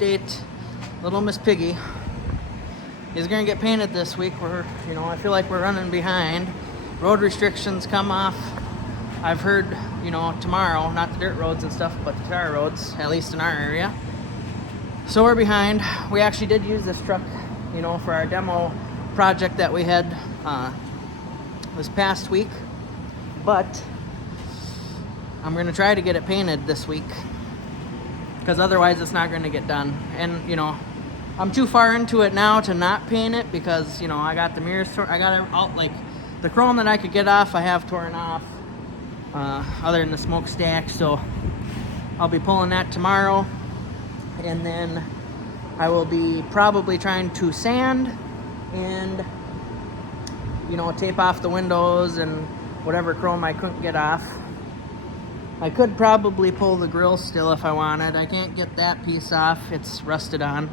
update. Little Miss Piggy is gonna get painted this week. I feel like we're running behind. Road restrictions come off, I've heard, tomorrow, not the dirt roads and stuff, but the tar roads, at least in our area. So we're behind. We actually did use this truck, for our demo project that we had this past week. But I'm gonna try to get it painted this week, because otherwise it's not gonna get done. And I'm too far into it now to not paint it, because I got the mirrors I got out, like the chrome that I could get off I have torn off, other than the smokestack. So I'll be pulling that tomorrow, and then I will be probably trying to sand and tape off the windows and whatever chrome I couldn't get off. I could probably pull the grill still if I wanted. I can't get that piece off, it's rusted on.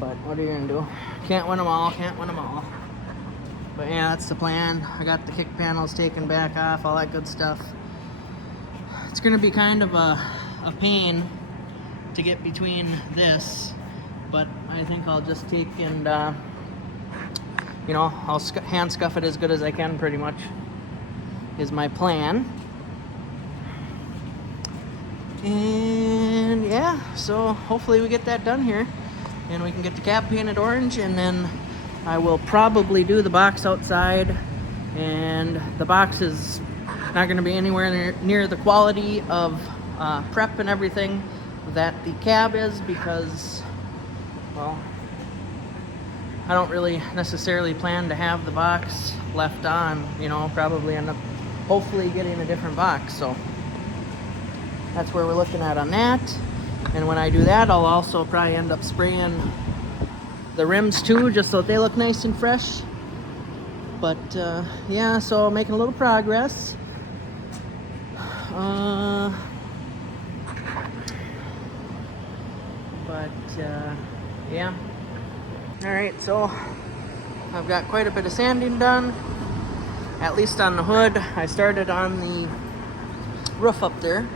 But what are you gonna do? Can't win them all, can't win them all. But yeah, that's the plan. I got the kick panels taken back off, all that good stuff. It's gonna be kind of a pain to get between this, but I think I'll just take and I'll hand scuff it as good as I can, pretty much, is my plan. And yeah, so hopefully we get that done here, and we can get the cab painted orange, and then I will probably do the box outside. And the box is not going to be anywhere near the quality of prep and everything that the cab is, because, well, I don't really necessarily plan to have the box left on. Probably end up hopefully getting a different box. So that's where we're looking at on that. And when I do that, I'll also probably end up spraying the rims too, just so that they look nice and fresh. But yeah, so making a little progress. Yeah. All right, so I've got quite a bit of sanding done, at least on the hood. I started on the roof up there.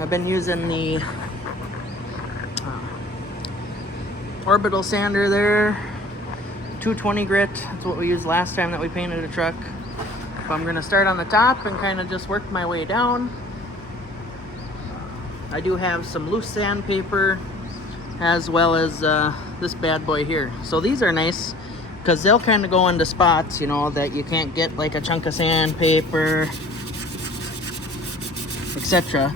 I've been using the orbital sander there, 220 grit. That's what we used last time that we painted a truck. So I'm gonna start on the top and kind of just work my way down. I do have some loose sandpaper, as well as this bad boy here. So these are nice, because they'll kind of go into spots, that you can't get like a chunk of sandpaper, etc.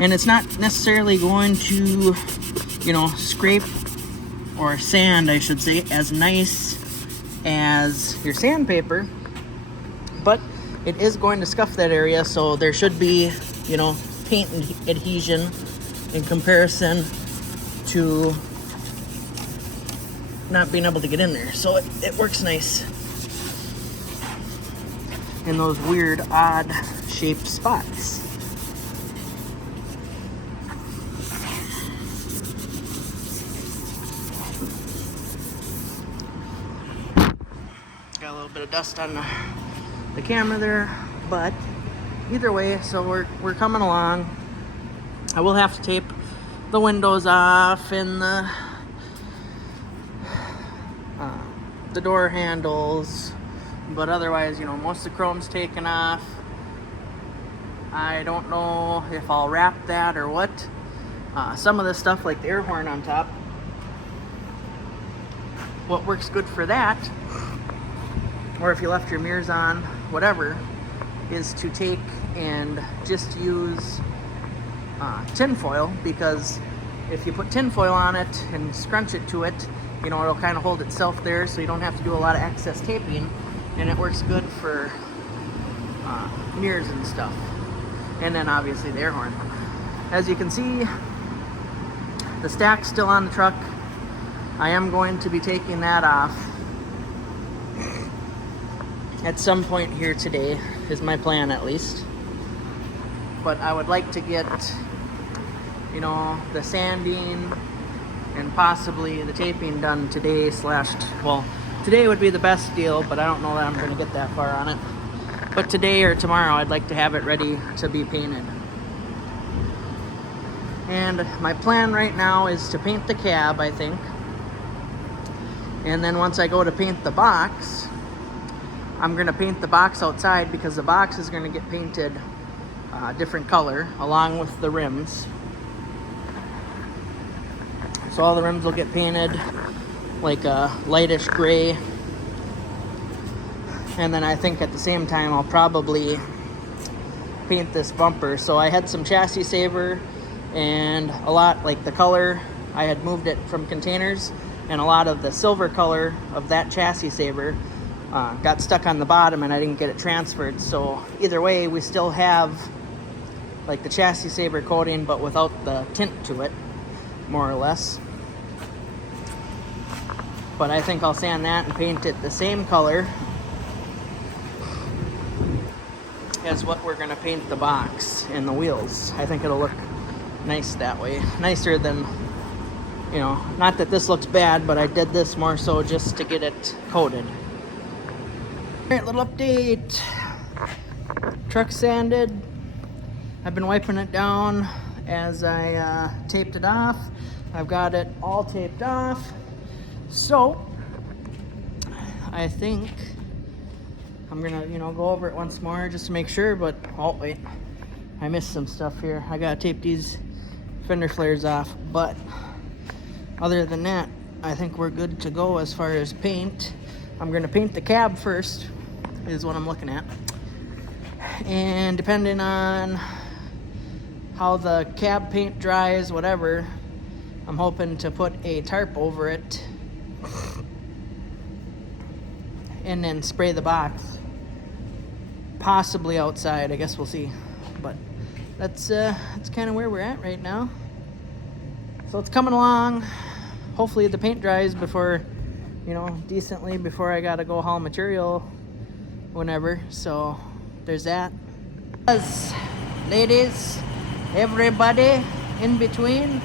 And it's not necessarily going to, scrape or sand, I should say, as nice as your sandpaper, but it is going to scuff that area. So there should be, paint adhesion in comparison to not being able to get in there. So it works nice in those weird, odd shaped spots. Got a little bit of dust on the camera there, but either way, so we're coming along. I will have to tape the windows off and the door handles, but otherwise, most of the chrome's taken off. I don't know if I'll wrap that or what. Some of this stuff, like the air horn on top, what works good for that, or if you left your mirrors on, whatever, is to take and just use tin foil, because if you put tin foil on it and scrunch it to it, it'll kind of hold itself there, so you don't have to do a lot of excess taping, and it works good for mirrors and stuff. And then obviously the air horn. As you can see, the stack's still on the truck. I am going to be taking that off at some point here today, is my plan at least. But I would like to get, the sanding and possibly the taping done today today would be the best deal, but I don't know that I'm going to get that far on it. But today or tomorrow, I'd like to have it ready to be painted. And my plan right now is to paint the cab, I think. And then once I go to paint the box, I'm gonna paint the box outside because the box is gonna get painted different color along with the rims. So all the rims will get painted like a lightish gray. And then I think at the same time I'll probably paint this bumper. So I had some chassis saver and a lot, like the color, I had moved it from containers, and a lot of the silver color of that chassis saver got stuck on the bottom and I didn't get it transferred. So either way, we still have like the chassis saver coating but without the tint to it, more or less. But I think I'll sand that and paint it the same color as what we're gonna paint the box and the wheels. I think it'll look nice that way. Nicer than, you know, not that this looks bad, but I did this more so just to get it coated. All right, little update. Truck sanded. I've been wiping it down as I taped it off. I've got it all taped off. So I think I'm gonna, you know, go over it once more just to make sure, but oh wait, I missed some stuff here. I gotta tape these fender flares off, but other than that, I think we're good to go as far as paint. I'm gonna paint the cab first, is what I'm looking at. And depending on how the cab paint dries, whatever, I'm hoping to put a tarp over it and then spray the box, possibly outside. I guess we'll see, but that's kind of where we're at right now. So it's coming along. Hopefully the paint dries before, you know, decently before I gotta go haul material whenever. So there's that. Ladies, everybody in between,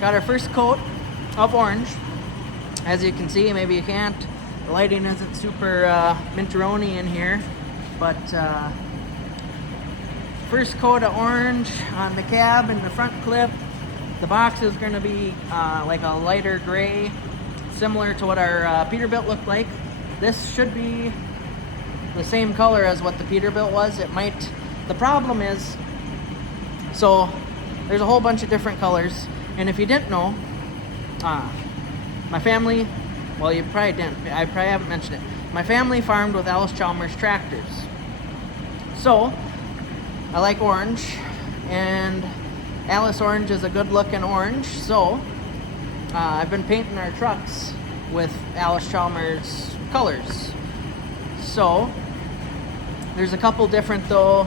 got our first coat of orange. As you can see, maybe you can't, the lighting isn't super minteroni in here, but first coat of orange on the cab and the front clip. The box is going to be like a lighter gray, similar to what our Peterbilt looked like. This should be the same color as what the Peterbilt was. It might, the problem is, so there's a whole bunch of different colors, and if you didn't know, my family, well, you probably didn't, I probably haven't mentioned it. My family farmed with Alice Chalmers tractors. So I like orange, and Alice orange is a good looking orange. So I've been painting our trucks with Alice Chalmers colors. So there's a couple different though.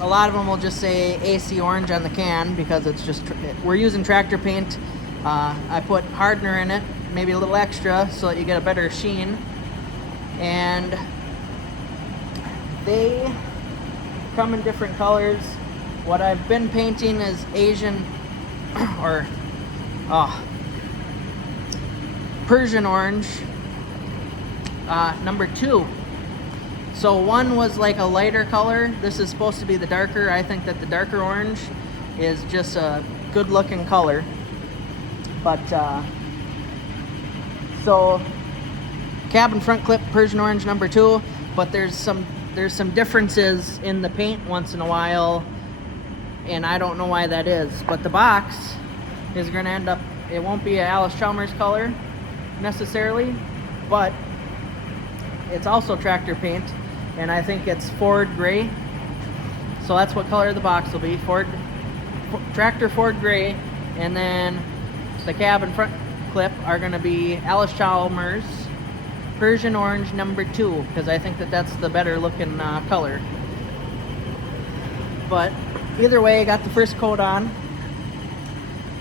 A lot of them will just say AC orange on the can because it's just, we're using tractor paint. I put hardener in it, maybe a little extra so that you get a better sheen. And they come in different colors. What I've been painting is Asian or Persian orange, number 2. So one was like a lighter color. This is supposed to be the darker. I think that the darker orange is just a good looking color. But so cab and front clip Persian orange number 2, but there's some differences in the paint once in a while, and I don't know why that is. But the box is going to end up, it won't be a Alice Chalmers color necessarily, but it's also tractor paint, and I think it's Ford gray. So that's what color the box will be, tractor Ford gray, and then the cab and front clip are going to be Alice Chalmers Persian orange number 2, because I think that that's the better looking color. But either way, I got the first coat on.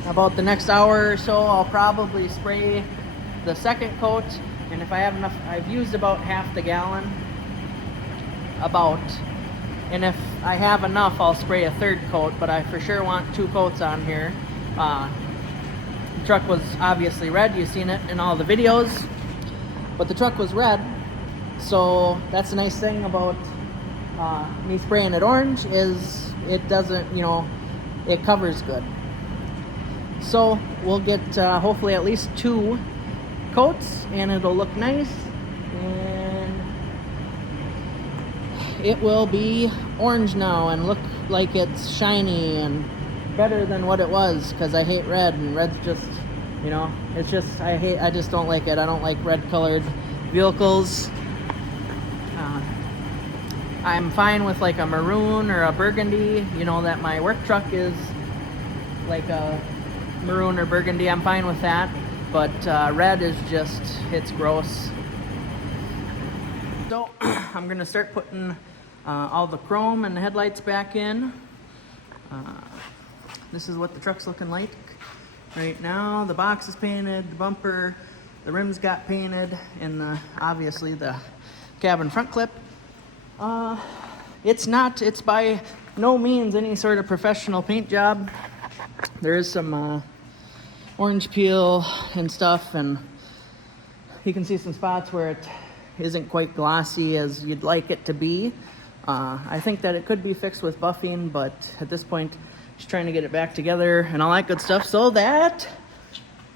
About the next hour or so, I'll probably spray the second coat, and if I have enough, I've used about half the gallon, and if I have enough, I'll spray a third coat, but I for sure want 2 coats on here. The truck was obviously red, you've seen it in all the videos, but the truck was red, so that's a nice thing about me spraying it orange is it doesn't, you know, it covers good. So we'll get hopefully at least 2 coats and it'll look nice, and it will be orange now and look like it's shiny and better than what it was, because I hate red, and red's just, you know, it's just, I just don't like it. I don't like red colored vehicles. I'm fine with like a maroon or a burgundy, you know, that my work truck is like a maroon or burgundy. I'm fine with that, but red is just, it's gross. So I'm gonna start putting all the chrome and the headlights back in. This is what the truck's looking like right now. The box is painted, the bumper, the rims got painted, and obviously the cabin front clip. It's by no means any sort of professional paint job. There is some orange peel and stuff, and you can see some spots where it isn't quite glossy as you'd like it to be. I think that it could be fixed with buffing, but at this point, just trying to get it back together and all that good stuff so that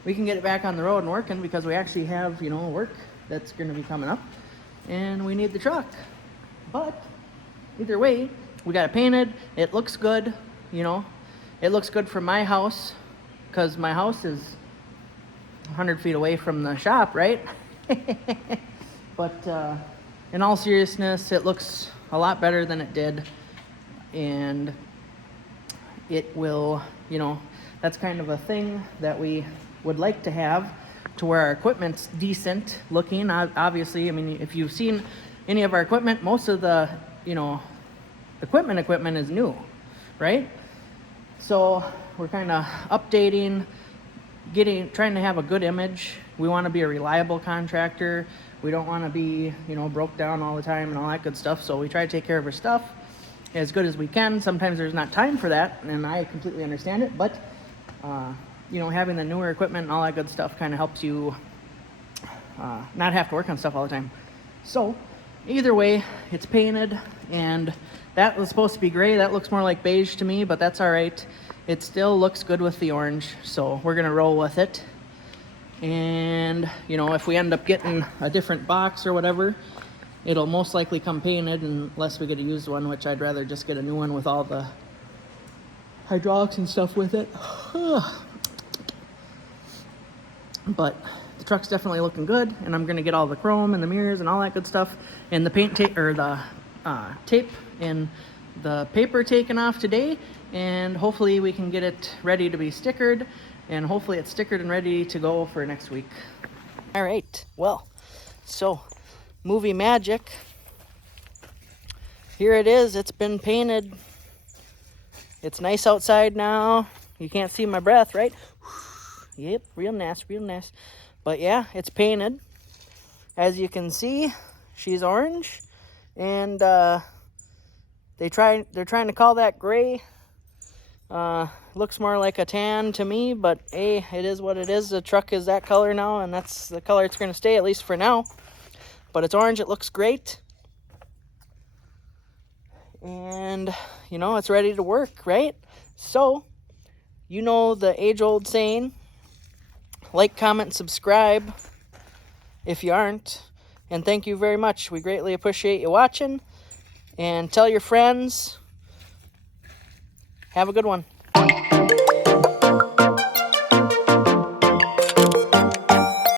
we can get it back on the road and working, because we actually have, you know, work that's going to be coming up, and we need the truck. But either way, we got it painted. It looks good, you know. It looks good from my house, because my house is 100 feet away from the shop, right? But in all seriousness, it looks a lot better than it did, and it will, you know, that's kind of a thing that we would like to have, to where our equipment's decent looking. Obviously, I mean, if you've seen any of our equipment, most of the, you know, equipment is new, right? So we're kind of updating, trying to have a good image. We want to be a reliable contractor. We don't want to be, you know, broke down all the time and all that good stuff. So we try to take care of our stuff as good as we can. Sometimes there's not time for that, and I completely understand it. But, you know, having the newer equipment and all that good stuff kind of helps you not have to work on stuff all the time. So either way, it's painted, and that was supposed to be gray. That looks more like beige to me, but that's all right. It still looks good with the orange, so we're gonna roll with it. And, you know, if we end up getting a different box or whatever, it'll most likely come painted, unless we get a used one, which I'd rather just get a new one with all the hydraulics and stuff with it. But the truck's definitely looking good, and I'm gonna get all the chrome and the mirrors and all that good stuff, and the paint tape, or the tape and the paper taken off today, and hopefully we can get it ready to be stickered, and hopefully it's stickered and ready to go for next week. All right, well, so movie magic. Here it is. It's been painted. It's nice outside now. You can't see my breath, right? Yep, real nice, real nice. But yeah, it's painted. As you can see, she's orange, and they're trying to call that gray. Looks more like a tan to me, but hey, it is what it is. The truck is that color now, and that's the color it's going to stay, at least for now. But it's orange. It looks great, and you know, it's ready to work, right? So, you know the age-old saying, like, comment, subscribe if you aren't. And thank you very much. We greatly appreciate you watching. And tell your friends. Have a good one.